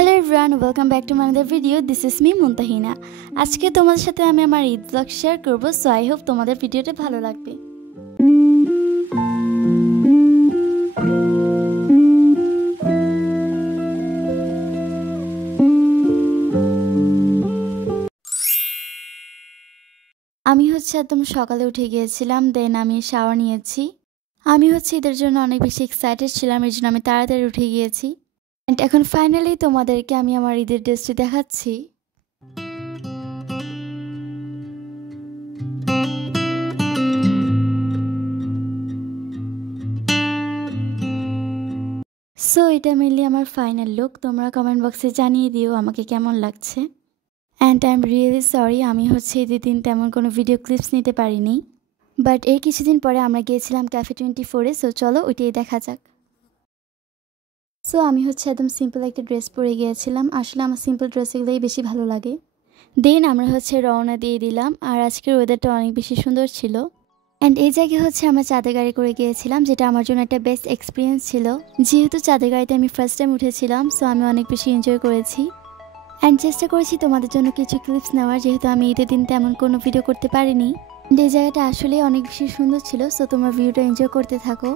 Hello everyone, welcome back to my another video. This is me Muntahina. আজকে তোমাদের সাথে আমি আমার ঈদ ব্লগ শেয়ার করব। সো আই হোপ তোমাদের ভিডিওটা ভালো লাগবে। আমি একদম সকালে উঠে গিয়েছিলাম, দেন আমি শাওয়ার নিয়েছি। আমি ঈদের জন্য অনেক বেশি এক্সাইটেড ছিলাম, এর জন্য আমি তাড়াতাড়ি উঠে গিয়েছি। অ্যান্ড এখন ফাইনালি তোমাদেরকে আমি আমার ঈদের ড্রেসটি দেখাচ্ছি। সো এটা মেনলি আমার ফাইনাল লুক। তোমরা কমেন্ট বক্সে জানিয়ে দিও আমাকে কেমন লাগছে। And I am really sorry, আমি ঈদের দিন তেমন কোনো ভিডিও ক্লিপস নিতে পারিনি। বাট এই কিছুদিন পরে আমরা গিয়েছিলাম ক্যাফে 24-এ। সো চলো ওইটাই দেখা যাক। সো আমি একদম সিম্পল একটা ড্রেস পরে গিয়েছিলাম। আসলে আমার সিম্পল ড্রেসগুলোই বেশি ভালো লাগে। দেন আমরা রওনা দিয়ে দিলাম। আর আজকের ওয়েদারটা অনেক বেশি সুন্দর ছিল। অ্যান্ড এই জায়গায় আমরা চাঁদের গাড়ি করে গিয়েছিলাম, যেটা আমার জন্য একটা বেস্ট এক্সপিরিয়েন্স ছিল। যেহেতু চাঁদের গাড়িতে আমি ফার্স্ট টাইম উঠেছিলাম, সো আমি অনেক বেশি এনজয় করেছি। অ্যান্ড চেষ্টা করেছি তোমাদের জন্য কিছু ক্লিপস নেওয়ার, যেহেতু আমি ঈদের দিন তেমন কোনো ভিডিও করতে পারিনি। অ্যান্ড এই জায়গাটা আসলেই অনেক বেশি সুন্দর ছিল। সো তোমার ভিডিওটা এনজয় করতে থাকো।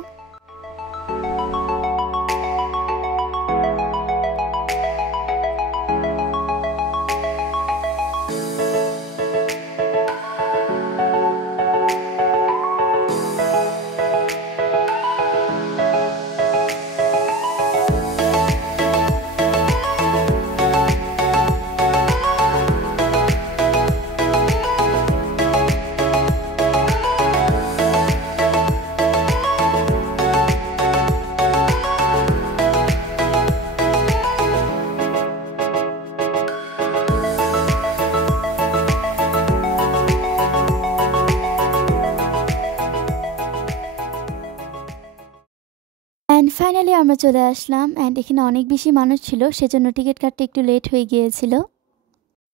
অ্যান্ড ফাইনালি আমরা চলে আসলাম। অ্যান্ড এখানে অনেক বেশি মানুষ ছিল, সেজন্য টিকিট কাটতে একটু লেট হয়ে গিয়েছিল।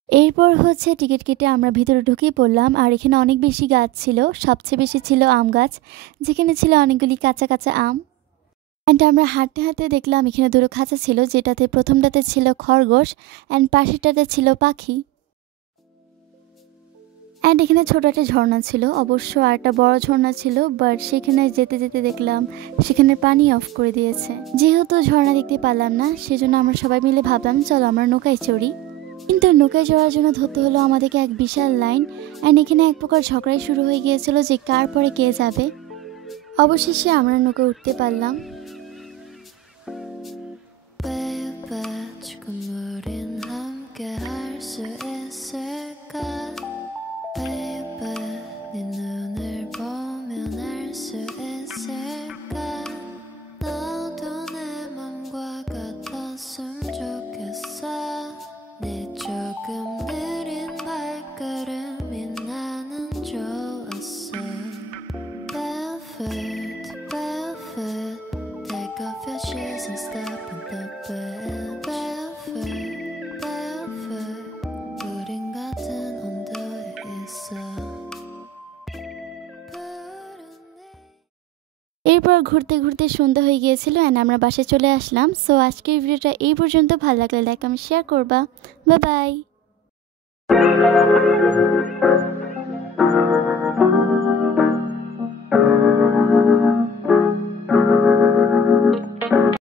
এরপর টিকিট কেটে আমরা ভিতরে ঢুকিয়ে পড়লাম। আর এখানে অনেক বেশি গাছ ছিল, সবচেয়ে বেশি ছিল আম গাছ, যেখানে ছিল অনেকগুলি কাঁচা কাঁচা আম। অ্যান্ড আমরা হাঁটতে হাঁটতে দেখলাম এখানে দুটো খাঁচা ছিল, যেটাতে প্রথমটাতে ছিল খরগোশ অ্যান্ড পাশেরটাতে ছিল পাখি। অ্যান্ড এখানে ছোট একটা ঝর্ণা ছিল, অবশ্য আর একটা বড় ঝর্ণা ছিল, বাট সেখানে যেতে যেতে দেখলাম সেখানে পানি অফ করে দিয়েছে। যেহেতু ঝর্ণা দেখতে পারলাম না, সেজন্য আমরা সবাই মিলে ভাবলাম চলো আমরা নৌকায় চড়ি। কিন্তু নৌকায় চড়ার জন্য ধরতে হলো আমাদেরকে এক বিশাল লাইন। অ্যান্ড এখানে এক প্রকার ঝগড়াই শুরু হয়ে গিয়েছিল যে কার পরে কে যাবে। অবশেষে আমরা নৌকায় উঠতে পারলাম। এরপর ঘুরতে ঘুরতে সন্ধ্যা হয়ে গিয়েছিল অ্যান্ড আমরা বাসায় চলে আসলাম। সো আজকের ভিডিওটা এই পর্যন্ত। ভালো লাগলে লাইক, কমেন্ট, শেয়ার করবা। Bye bye.